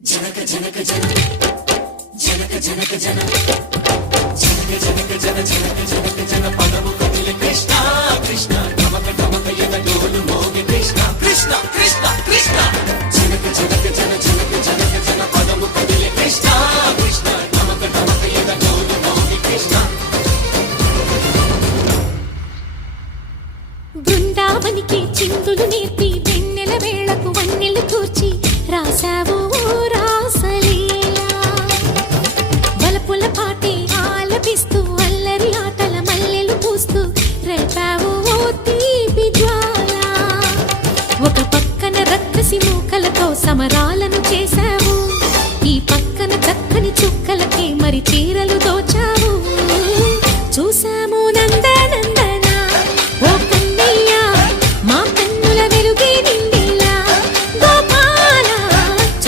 జనక జనక జన జనక జనక జన జనక జనక జన జనక జనక జన పదము కదిలి కృష్ణ కృష్ణ టమక టమక ఎద డోలు మోగి కృష్ణ కృష్ణ కృష్ణ కృష్ణ జనక జనక జన జనక జనక జన పదము కదిలి కృష్ణ కృష్ణ టమక టమక ఎద డోలు మోగి కృష్ణ. బృందావనికి చిందులు నేర్పి వెన్నెల వేళకు వన్నెలు కూర్చి రాసావు రాసలీలా. బలపుల పాటే ఆలపిస్తూ అల్లరి ఆటల మల్లెలు పూస్తూ రేపావు ఓ తీపి జ్వాల. ఒక పక్కన రక్కసి మూకలతో సమరాలను చేశావు, ఈ పక్కన చక్కని చుక్కలకి మరి చీరలు